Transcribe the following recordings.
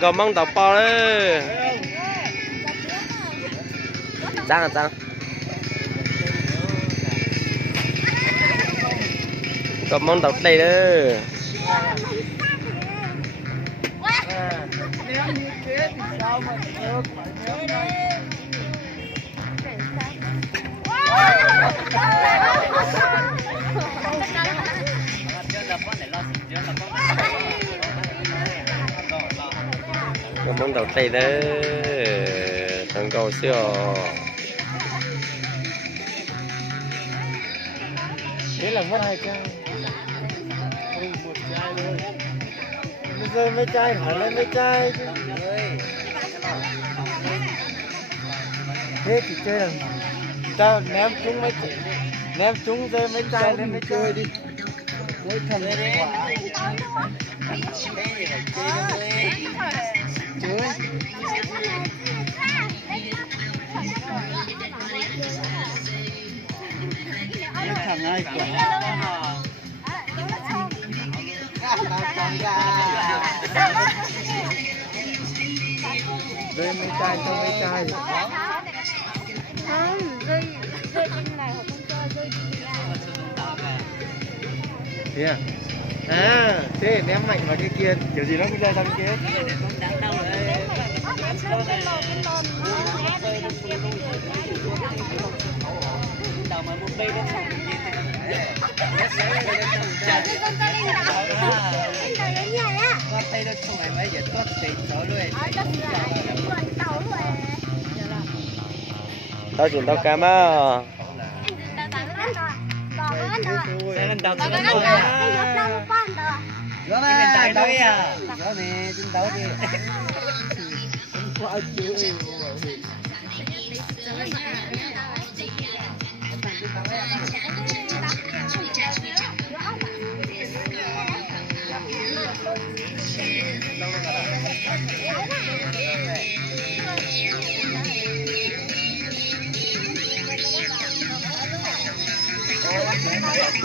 gò măng tàu po đấy trăng gò măng tàu đây đấy gò măng tàu đây đấy thằng cầu xưa thế là mất 2 chai, một chai thôi. Bây giờ mấy chai hỏi lên mấy chai chứ. Thế thì chơi làm tao ném chúng rơi mấy chai lên mấy chơi đi. Mỗi thằng quả. Chơi. Thằng ai quả rơi mấy chai cho mấy chai không rơi trên này hoặc không chơi rơi thế à thế ném mạnh vào cái kia kiểu gì nó cũng rơi sang kia đầu mà một bên nó xong gì có tay nó xong rồi mấy giờ có tiền chỗ luôn tao chuyển tao cam á gió này đâu à gió này trên tàu đi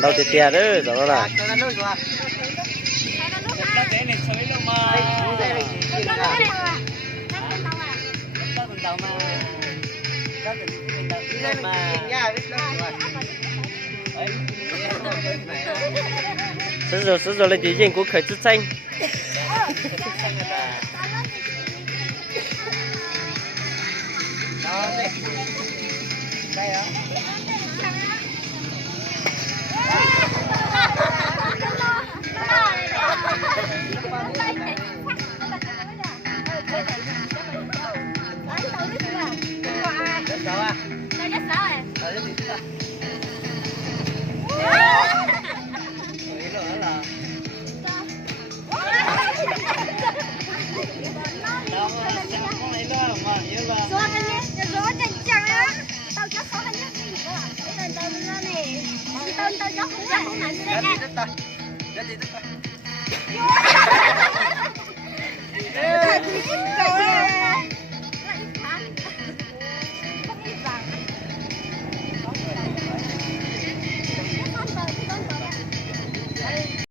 đâu thì tia đấy đó là sử dụng lên chỉ riêng của khởi chức xanh đây hả Hãy subscribe cho kênh Ghiền Mì Gõ để không bỏ lỡ những video hấp dẫn.